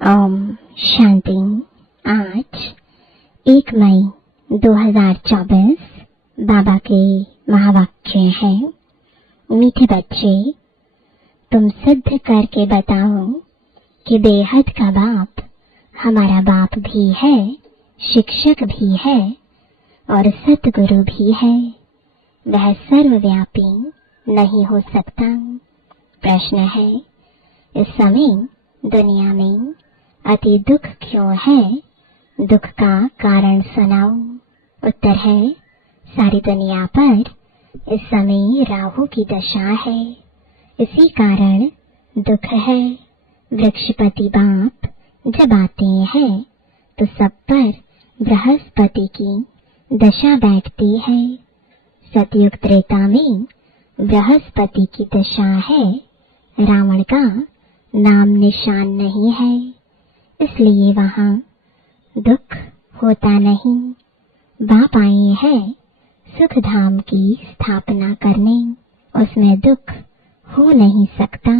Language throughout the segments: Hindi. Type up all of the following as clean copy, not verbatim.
ओम शांति। आज 1 मई 2024 बाबा के महावाक्य है। मीठे बच्चे, तुम सिद्ध करके बताओ कि बेहद का बाप हमारा बाप भी है, शिक्षक भी है और सतगुरु भी है। वह सर्वव्यापी नहीं हो सकता। प्रश्न है, इस समय दुनिया में अति दुख क्यों है? दुख का कारण सुनाओ। उत्तर है, सारी दुनिया पर इस समय राहु की दशा है, इसी कारण दुख है। वृक्षपति बाप जब आते हैं तो सब पर बृहस्पति की दशा बैठती है। सतयुग त्रेता में बृहस्पति की दशा है। रावण का नाम निशान नहीं है, इसलिए वहाँ दुख होता नहीं। बाप आए हैं सुख धाम की स्थापना करने, उसमें दुख हो नहीं सकता।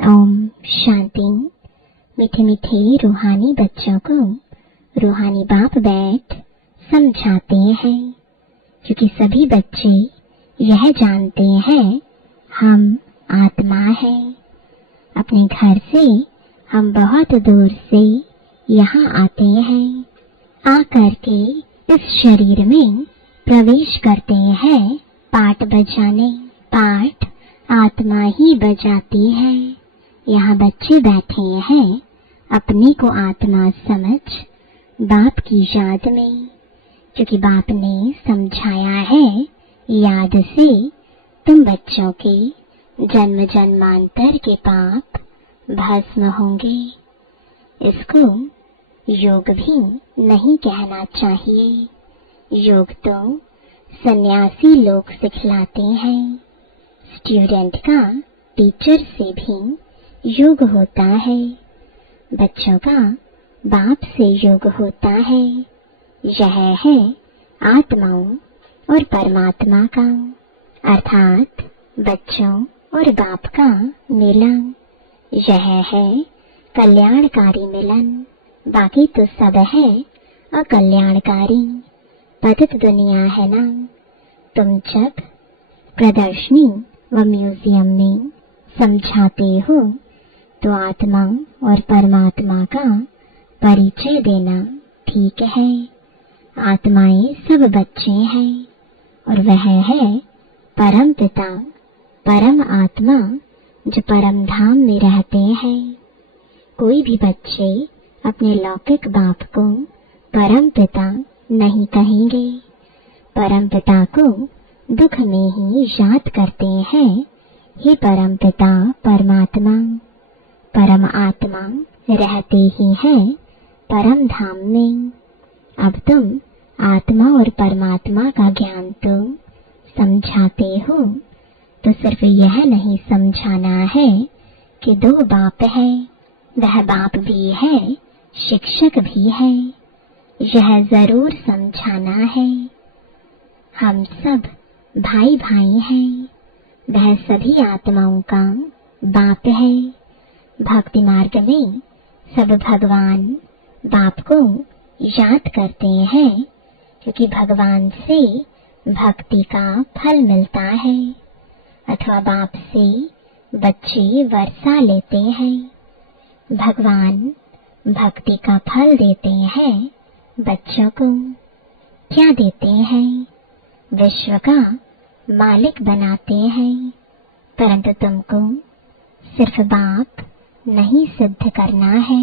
ओम शांति। मीठे मीठे रूहानी बच्चों को रूहानी बाप बैठ समझाते हैं, क्योंकि सभी बच्चे यह जानते हैं हम आत्मा है। अपने घर से हम बहुत दूर से यहाँ आते हैं, आकर के इस शरीर में प्रवेश करते हैं पाठ बजाने। पाठ आत्मा ही बजाती है। यहाँ बच्चे बैठे हैं अपने को आत्मा समझ बाप की याद में, क्योंकि बाप ने समझाया है याद से तुम बच्चों के जन्म जन्मांतर के पाप भस्म होंगे। इसको योग भी नहीं कहना चाहिए। योग तो सन्यासी लोग सिखलाते हैं। स्टूडेंट का टीचर से भी योग होता है। बच्चों का बाप से योग होता है। यह है आत्माओं और परमात्मा का, अर्थात बच्चों और बाप का मिलन। यह है कल्याणकारी मिलन। बाकी तो सब है अकल्याणकारी। पतित दुनिया है ना। तुम जब प्रदर्शनी व म्यूजियम में समझाते हो तो आत्मा और परमात्मा का परिचय देना ठीक है। आत्माएं सब बच्चे हैं और वह है परम पिता, परम आत्मा जो परम धाम में रहते हैं। कोई भी बच्चे अपने लौकिक बाप को परम पिता नहीं कहेंगे। परम पिता को दुख में ही याद करते हैं, हे परम पिता परमात्मा। परम आत्मा रहते ही है परम धाम में। अब तुम आत्मा और परमात्मा का ज्ञान तो समझाते हो, तो सिर्फ यह नहीं समझाना है कि दो बाप है। वह बाप भी है, शिक्षक भी है। यह जरूर समझाना है। हम सब भाई भाई हैं। वह सभी आत्माओं का बाप है। भक्ति मार्ग में सब भगवान बाप को याद करते हैं, क्योंकि भगवान से भक्ति का फल मिलता है, अथवा बाप से बच्चे वर्षा लेते हैं। भगवान भक्ति का फल देते हैं बच्चों को। क्या देते हैं? विश्व का मालिक बनाते हैं। परंतु तुमको सिर्फ बाप नहीं सिद्ध करना है।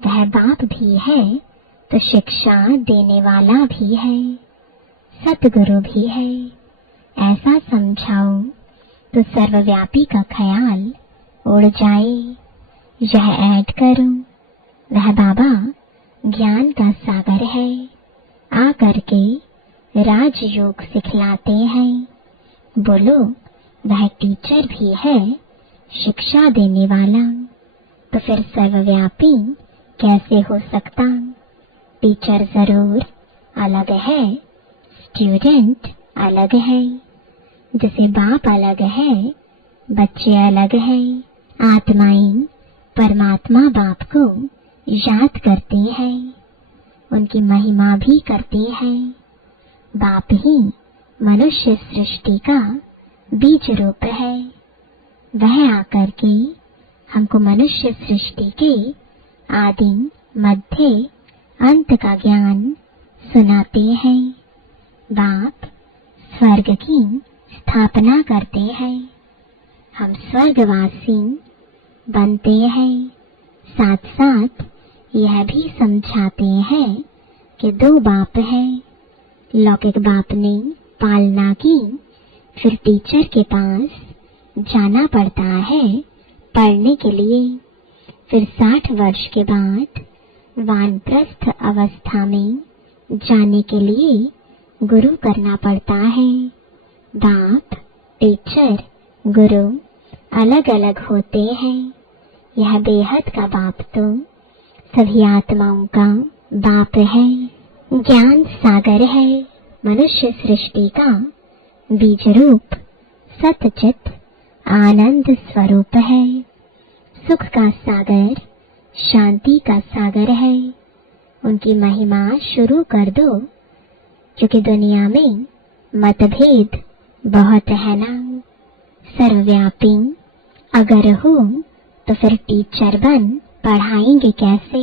वह बाप भी है तो शिक्षा देने वाला भी है, सतगुरु भी है। ऐसा समझाओ तो सर्वव्यापी का ख्याल उड़ जाए। यह ऐड करो, वह बाबा ज्ञान का सागर है। आ करके राजयोग सिखलाते हैं। बोलो, वह टीचर भी है, शिक्षा देने वाला। तो फिर सर्वव्यापी कैसे हो सकता? टीचर जरूर अलग है, स्टूडेंट अलग है। जैसे बाप अलग है, बच्चे अलग हैं। आत्माएं परमात्मा बाप को याद करते हैं, उनकी महिमा भी करते हैं। बाप ही मनुष्य सृष्टि का बीज रूप है। वह आकर के हमको मनुष्य सृष्टि के आदि मध्य अंत का ज्ञान सुनाते हैं। बाप स्वर्ग की स्थापना करते हैं, हम स्वर्गवासी बनते हैं। साथ साथ यह भी समझाते हैं कि दो बाप हैं। लौकिक बाप ने पालना की, फिर टीचर के पास जाना पड़ता है पढ़ने के लिए। फिर 60 वर्ष के बाद वानप्रस्थ अवस्था में जाने के लिए गुरु करना पड़ता है। बाप, टीचर, गुरु अलग अलग होते हैं। यह बेहद का बाप तो सभी आत्माओं का बाप है, ज्ञान सागर है। मनुष्य सृष्टि का बीज रूप सतचित आनंद स्वरूप है। सुख का सागर, शांति का सागर है। उनकी महिमा शुरू कर दो, क्योंकि दुनिया में मतभेद बहुत है ना। सर्वव्यापी अगर हो तो फिर टीचर बन पढ़ाएंगे कैसे।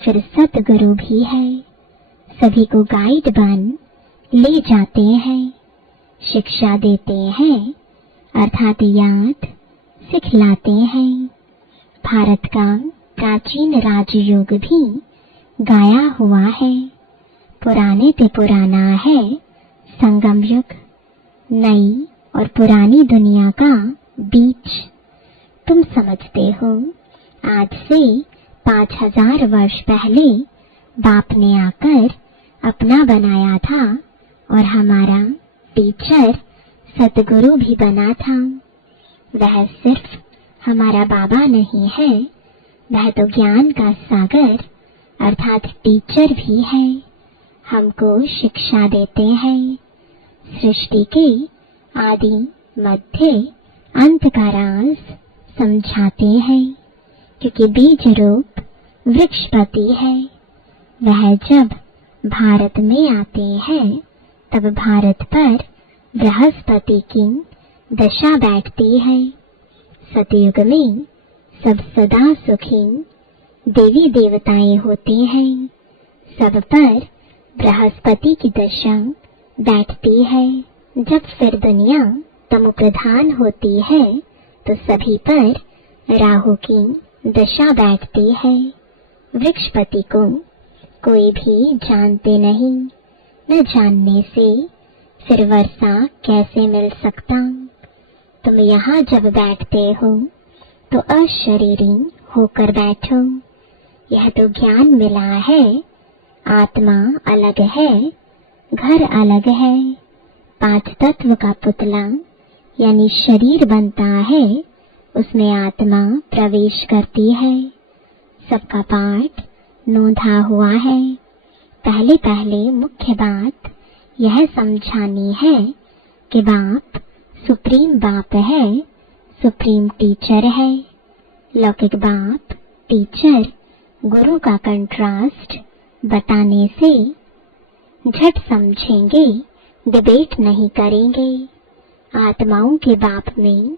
फिर सतगुरु भी है, सभी को गाइड बन ले जाते हैं, शिक्षा देते हैं, अर्थात याद सिखलाते हैं। भारत का प्राचीन राजयोग भी गाया हुआ है। पुराने पे पुराना है संगम युग, नई और पुरानी दुनिया का बीच। तुम समझते हो आज से 5000 वर्ष पहले बाप ने आकर अपना बनाया था और हमारा टीचर सतगुरु भी बना था। वह सिर्फ हमारा बाबा नहीं है, वह तो ज्ञान का सागर अर्थात टीचर भी है। हमको शिक्षा देते हैं, सृष्टि के आदि मध्य अंत का राज समझाते हैं। क्योंकि बीज रूप वृक्षपति है, वह जब भारत में आते हैं तब भारत पर बृहस्पति की दशा बैठती है। सतयुग में सब सदा सुखी देवी देवताएं होते हैं, सब पर बृहस्पति की दशा बैठती है। जब फिर दुनिया तमो प्रधान होती है तो सभी पर राहु की दशा बैठती है। वृक्षपति को कोई भी जानते नहीं, न जानने से फिर वर्षा कैसे मिल सकता। तुम यहाँ जब बैठते हो तो अशरीरी होकर बैठो। यह तो ज्ञान मिला है, आत्मा अलग है, घर अलग है। 5 तत्व का पुतला यानी शरीर बनता है, उसमें आत्मा प्रवेश करती है। सबका पाठ नोंधा हुआ है। पहले पहले मुख्य बात यह समझानी है कि बाप सुप्रीम बाप है, सुप्रीम टीचर है। लौकिक बाप, टीचर, गुरु का कंट्रास्ट बताने से झट समझेंगे, डिबेट नहीं करेंगे। आत्माओं के बाप में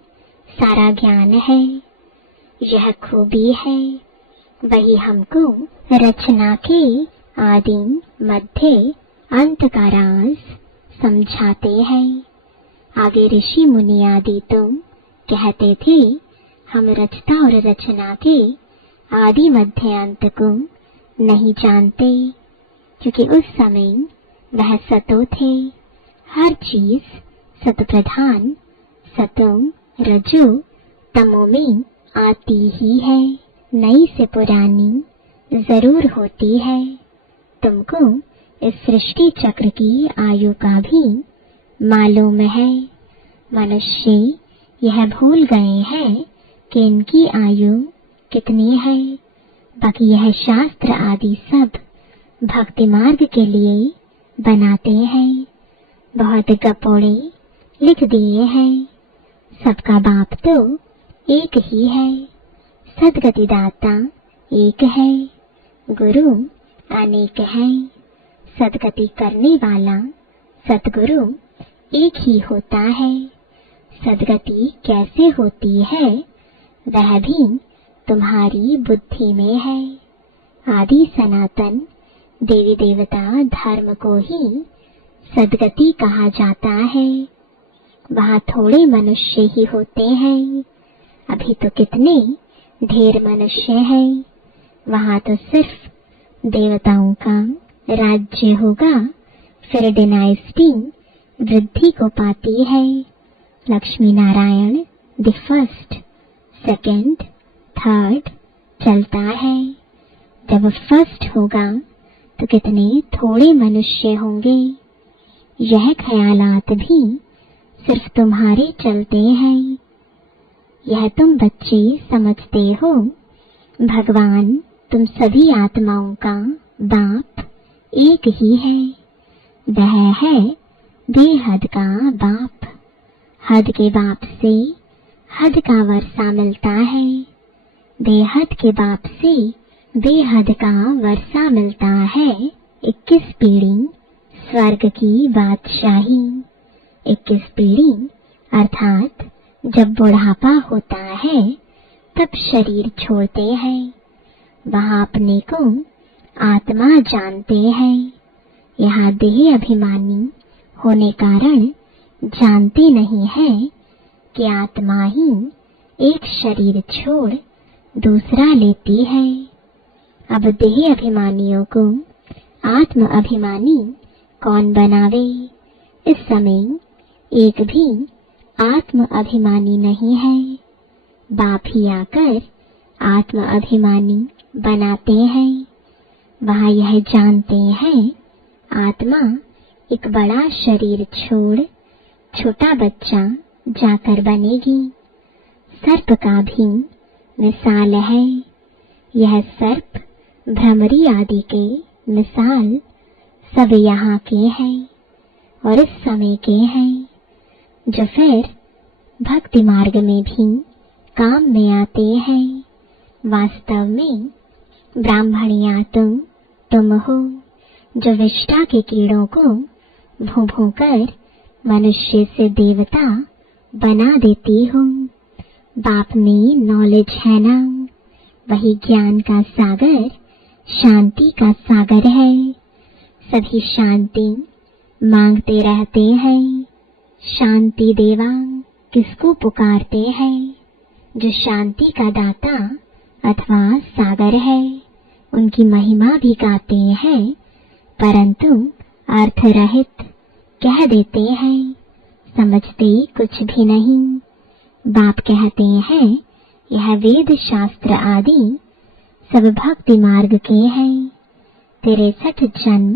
सारा ज्ञान है, यह खूबी है। वही हमको रचना के आदि मध्य अंत का राज समझाते हैं। आगे ऋषि मुनि आदि तो कहते थे हम रचता और रचना के आदि मध्य अंत को नहीं जानते, क्योंकि उस समय वह सतो थे। हर चीज सत प्रधान, सतो रजो तमो में आती ही है, नई से पुरानी जरूर होती है। तुमको इस सृष्टि चक्र की आयु का भी मालूम है। मनुष्य यह भूल गए हैं कि इनकी आयु कितनी है। बाकी यह शास्त्र आदि सब भक्ति मार्ग के लिए बनाते हैं, बहुत गपोड़े लिख दिए हैं। सबका बाप तो एक ही है, सद्गति दाता एक है, गुरु अनेक है। सद्गति करने वाला सतगुरु एक ही होता है। सद्गति कैसे होती है वह भी तुम्हारी बुद्धि में है। आदि सनातन देवी देवता धर्म को ही सद्गति कहा जाता है। वहाँ थोड़े मनुष्य ही होते हैं। अभी तो कितने ढेर मनुष्य हैं। वहाँ तो सिर्फ देवताओं का राज्य होगा। फिर डायनेस्टी वृद्धि को पाती है। Lakshmi Narayan the first, second, third चलता है। जब फर्स्ट होगा तो कितने थोड़े मनुष्य होंगे। यह ख्यालात भी सिर्फ तुम्हारे चलते हैं। यह तुम बच्चे समझते हो। भगवान तुम सभी आत्माओं का बाप एक ही है। वह है बेहद का बाप। हद के बाप से हद का वर्षा मिलता है। बेहद के बाप से बेहद का वर्षा मिलता है। 21 पीढ़ी स्वर्ग की बादशाही। 21 पीढ़ी अर्थात जब बुढ़ापा होता है तब शरीर छोड़ते हैं। वहाँ अपने को आत्मा जानते हैं। यहाँ देह अभिमानी होने कारण जानते नहीं है कि आत्मा ही एक शरीर छोड़ दूसरा लेती है। अब देह अभिमानियों को आत्म अभिमानी कौन बनावे। इस समय एक भी आत्म अभिमानी नहीं है। बाप ही आकर आत्म अभिमानी बनाते हैं। वहाँ यह जानते हैं आत्मा एक बड़ा शरीर छोड़ छोटा बच्चा जाकर बनेगी। सर्प का भी मिसाल है। यह सर्प भ्रमरी आदि के मिसाल सब यहाँ के हैं और इस समय के हैं, जो फिर भक्ति मार्ग में भी काम में आते हैं। वास्तव में ब्राह्मणिया तुम हो, जो विष्टा के कीड़ों को भूं भूं कर मनुष्य से देवता बना देती हो। बाप में नॉलेज है ना, वही ज्ञान का सागर शांति का सागर है। सभी शांति मांगते रहते हैं। शांति देवा किसको पुकारते हैं? जो शांति का दाता अथवा सागर है। उनकी महिमा भी गाते हैं, परंतु अर्थ रहित कह देते हैं, समझते कुछ भी नहीं। बाप कहते हैं यह वेद शास्त्र आदि सब भक्ति मार्ग के हैं। 63 जन्म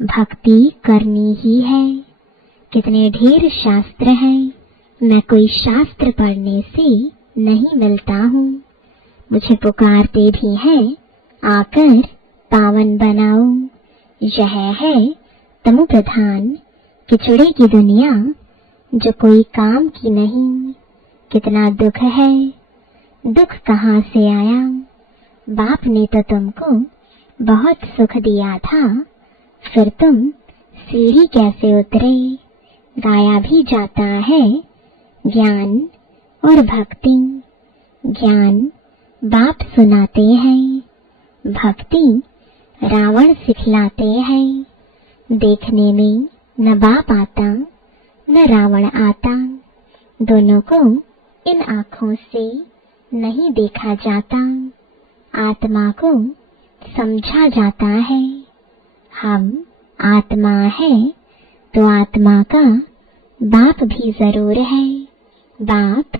भक्ति करनी ही है। कितने ढेर शास्त्र हैं, मैं कोई शास्त्र पढ़ने से नहीं मिलता हूँ। मुझे पुकारते भी हैं आकर पावन बनाओ। यह है तमो प्रधान किचड़े की दुनिया, जो कोई काम की नहीं। कितना दुख है, दुख कहाँ से आया? बाप ने तो तुमको बहुत सुख दिया था, फिर तुम सीढ़ी कैसे उतरे? गाया भी जाता है ज्ञान और भक्ति। ज्ञान बाप सुनाते हैं, भक्ति रावण सिखलाते हैं। देखने में न बाप आता न रावण आता। दोनों को इन आँखों से नहीं देखा जाता। आत्मा को समझा जाता है। हम आत्मा है तो आत्मा का बाप भी जरूर है। बाप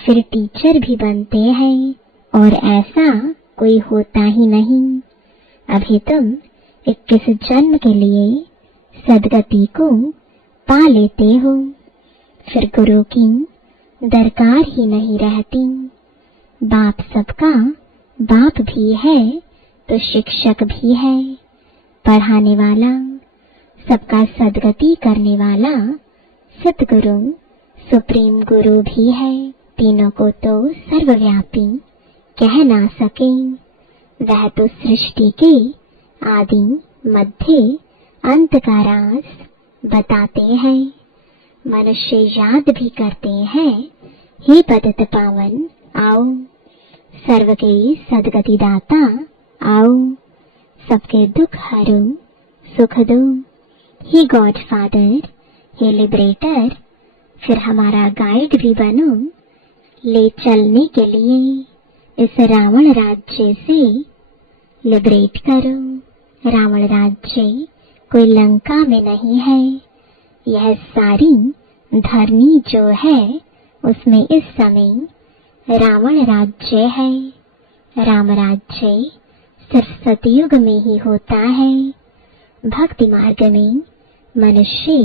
फिर टीचर भी बनते हैं, और ऐसा कोई होता ही नहीं। अभी तुम 21 जन्म के लिए सद्गति को पा लेते हो, फिर गुरु की दरकार ही नहीं रहती। बाप सबका बाप भी है तो शिक्षक भी है, पढ़ाने वाला, सबका सद्गति करने वाला सतगुरु सुप्रीम गुरु भी है। तीनों को तो सर्वव्यापी कह ना सके। वह तो सृष्टि के आदि मध्य अंत का राज बताते हैं। मनुष्य याद भी करते हैं, हे पतित पावन आओ, सर्व के सदगति दाता आओ, सबके दुख हरो सुख दो। हे गॉड फादर, हे लिबरेटर, फिर हमारा गाइड भी बनो, ले चलने के लिए इस रावण राज्य से लिबरेट करो। रावण राज्य कोई लंका में नहीं है, यह सारी धरनी जो है उसमें इस समय रावण राज्य है। राम राज्य सिर्फ सतयुग में ही होता है। भक्ति मार्ग में मनुष्य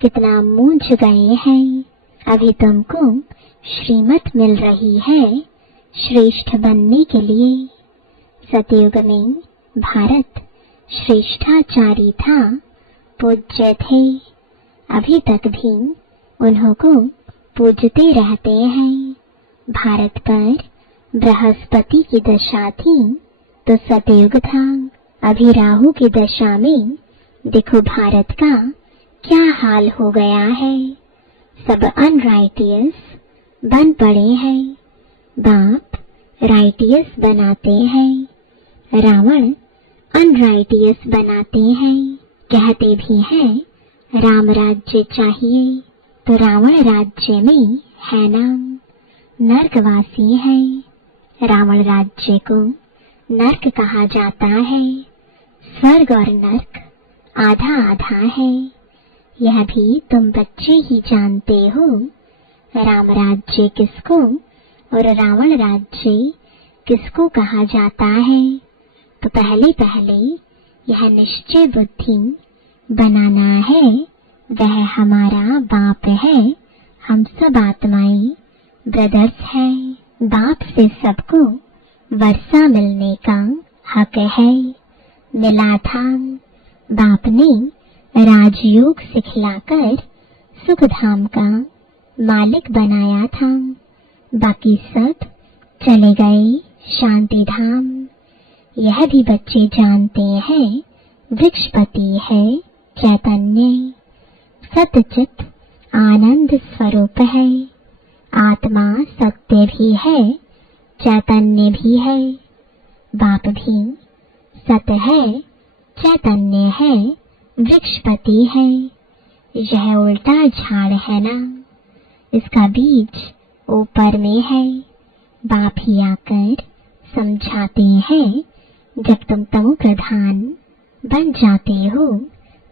कितना मूंझ गए हैं। अभी तुमको श्रीमत मिल रही है श्रेष्ठ बनने के लिए। सतयुग में भारत श्रेष्ठाचारी था, पूज्य थे, अभी तक भी उन्हों को पूजते रहते हैं। भारत पर बृहस्पति की दशा थी तो सतयुग था। अभी राहु की दशा में देखो भारत का क्या हाल हो गया है। सब अनराइटियस बन पड़े हैं। बाप राइटियस बनाते हैं, रावण अनराइटियस बनाते हैं। कहते भी हैं राम राज्य चाहिए, तो रावण राज्य में है ना नरकवासी है। रावण राज्य को नरक कहा जाता है। स्वर्ग और नरक आधा आधा है, यह भी तुम बच्चे ही जानते हो। राम राज्य किसको और रावण राज्य किसको कहा जाता है, तो पहले पहले यह निश्चय बुद्धि बनाना है, वह हमारा बाप है। हम सब आत्माएं ब्रदर्स हैं। बाप से सबको वर्षा मिलने का हक है। मिला था, बाप ने राजयोग सिखलाकर सुखधाम का मालिक बनाया था। बाकी सब चले गए शांति धाम। यह भी बच्चे जानते हैं वृक्षपति है चैतन्य, सतचित आनंद स्वरूप है। आत्मा सत्य भी है, चैतन्य भी है। बाप भी सत है, चैतन्य है, वृक्षपति है। यह उल्टा झाड़ है ना, इसका बीज ऊपर में है। बाप ही आकर समझाते हैं, जब तुम तमो प्रधान बन जाते हो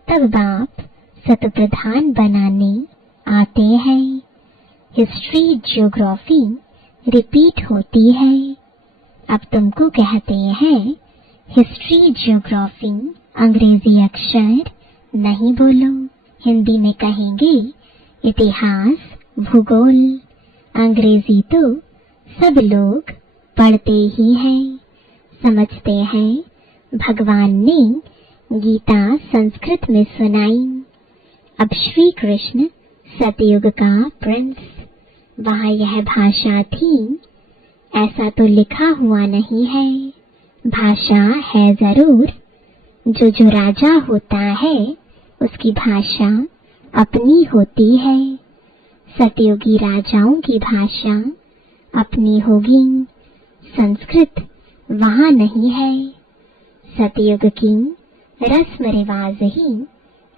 तब बाप सत प्रधान बनाने आते हैं। हिस्ट्री ज्योग्राफी रिपीट होती है। अब तुमको कहते हैं हिस्ट्री ज्योग्राफी अंग्रेजी अक्षर नहीं बोलो, हिंदी में कहेंगे इतिहास भूगोल। अंग्रेजी तो सब लोग पढ़ते ही हैं, समझते हैं। भगवान ने गीता संस्कृत में सुनाई। अब श्री कृष्ण सतयुग का प्रिंस, वहाँ यह भाषा थी ऐसा तो लिखा हुआ नहीं है। भाषा है जरूर, जो राजा होता है उसकी भाषा अपनी होती है। सतयुगी राजाओं की भाषा अपनी होगी, संस्कृत वहाँ नहीं है। सतयुग की रस्म रिवाज ही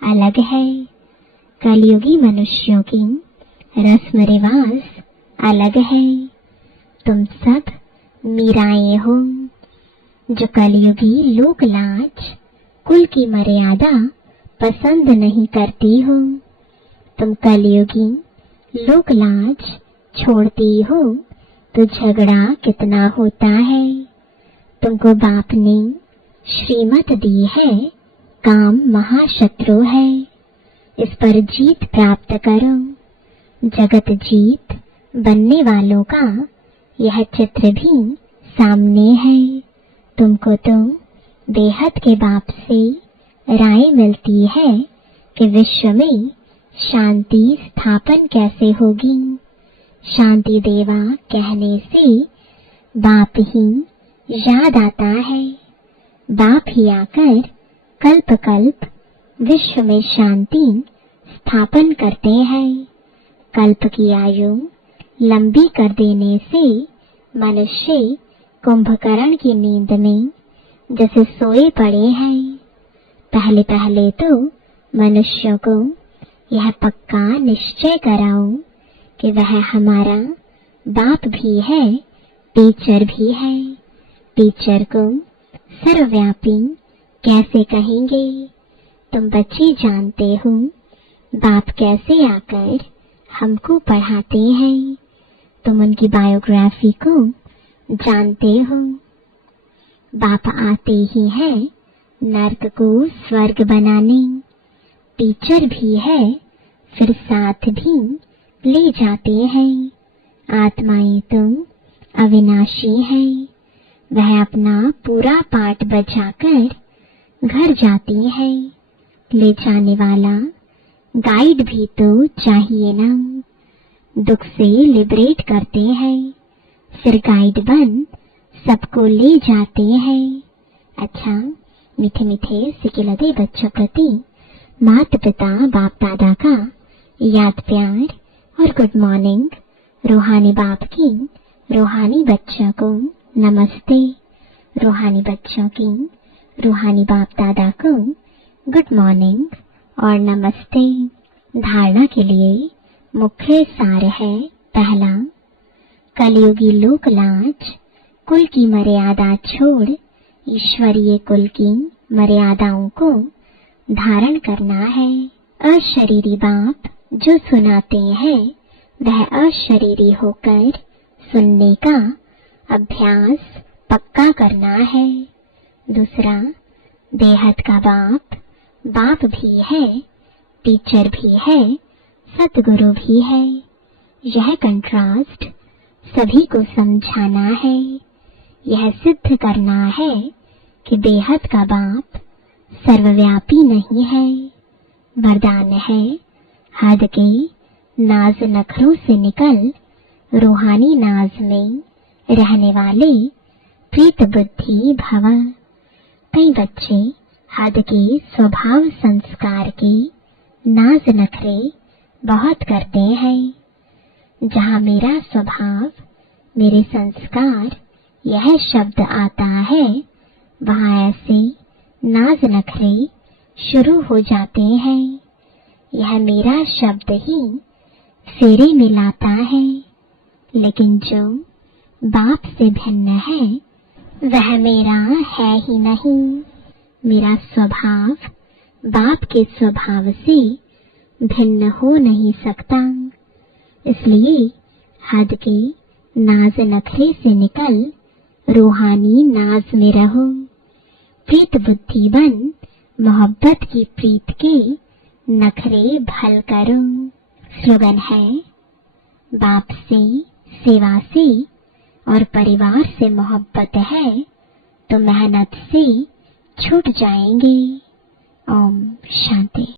अलग है, कलयुगी मनुष्यों की रस्म रिवाज अलग है। तुम सब मीराएं हो जो कलयुगी लोक लाज कुल की मर्यादा पसंद नहीं करती हो। तुम कलयुगी लोक लाज छोड़ती हो तो झगड़ा कितना होता है। तुमको बाप ने श्रीमत दी है, काम महाशत्रु है, इस पर जीत प्राप्त करो। जगत जीत बनने वालों का यह चित्र भी सामने है। तुमको तो बेहद के बाप से राय मिलती है कि विश्व में शांति स्थापन कैसे होगी। शांति देवा कहने से बाप ही याद आता है। बाप ही आकर कल्प कल्प विश्व में शांति स्थापन करते हैं। कल्प की आयु लंबी कर देने से मनुष्य कुंभकर्ण की नींद में जैसे सोए पड़े हैं। पहले पहले तो मनुष्यों को यह पक्का निश्चय कराओ कि वह हमारा बाप भी है, टीचर भी है। टीचर को सर्वव्यापी कैसे कहेंगे? तुम बच्चे जानते हो बाप कैसे आकर हमको पढ़ाते हैं। तुम उनकी बायोग्राफी को जानते हो। बाप आते ही है नर्क को स्वर्ग बनाने। टीचर भी है, फिर साथ भी ले जाते हैं। आत्माएं तुम अविनाशी है। वह अपना पूरा पाठ बजाकर घर जाती है। ले जाने वाला गाइड भी तो चाहिए ना। दुख से लिबरेट करते हैं, फिर गाइड बन सबको ले जाते हैं। अच्छा, मीठे मीठे सिकिलदे बच्चों प्रति माता पिता बाप दादा का याद प्यार और गुड मॉर्निंग। रूहानी बाप की रूहानी बच्चों को नमस्ते। रूहानी बच्चों की रूहानी बाप दादा को गुड मॉर्निंग और नमस्ते। धारणा के लिए मुख्य सार है। पहला, कलयुगी लोकलाज कुल की मर्यादा छोड़ ईश्वरीय कुल की मर्यादाओं को धारण करना है। अशरीरी बाप जो सुनाते हैं वह अशरीरी होकर सुनने का अभ्यास पक्का करना है। दूसरा, बेहद का बाप बाप भी है, टीचर भी है, सतगुरु भी है। यह कंट्रास्ट सभी को समझाना है। यह सिद्ध करना है कि बेहद का बाप सर्वव्यापी नहीं है। वरदान है, हद के नाज नखरों से निकल रूहानी नाज में रहने वाले प्रीत बुद्धि भव। कई बच्चे हद के स्वभाव संस्कार के नाज नखरे बहुत करते हैं। जहाँ मेरा स्वभाव, मेरे संस्कार यह शब्द आता है, वहाँ ऐसे नाज नखरे शुरू हो जाते हैं। यह मेरा शब्द ही फेरे में लाता है। लेकिन जो बाप से भिन्न है वह मेरा है ही नहीं। मेरा स्वभाव बाप के स्वभाव से भिन्न हो नहीं सकता। इसलिए हद के नाज नखरे से निकल रूहानी नाज में रहो। प्रीत बुद्धि बन मोहब्बत की प्रीत के नखरे भल करो। स्लोगन है, बाप से, सेवा से और परिवार से मोहब्बत है तो मेहनत से छूट जाएंगे। ओम शांति।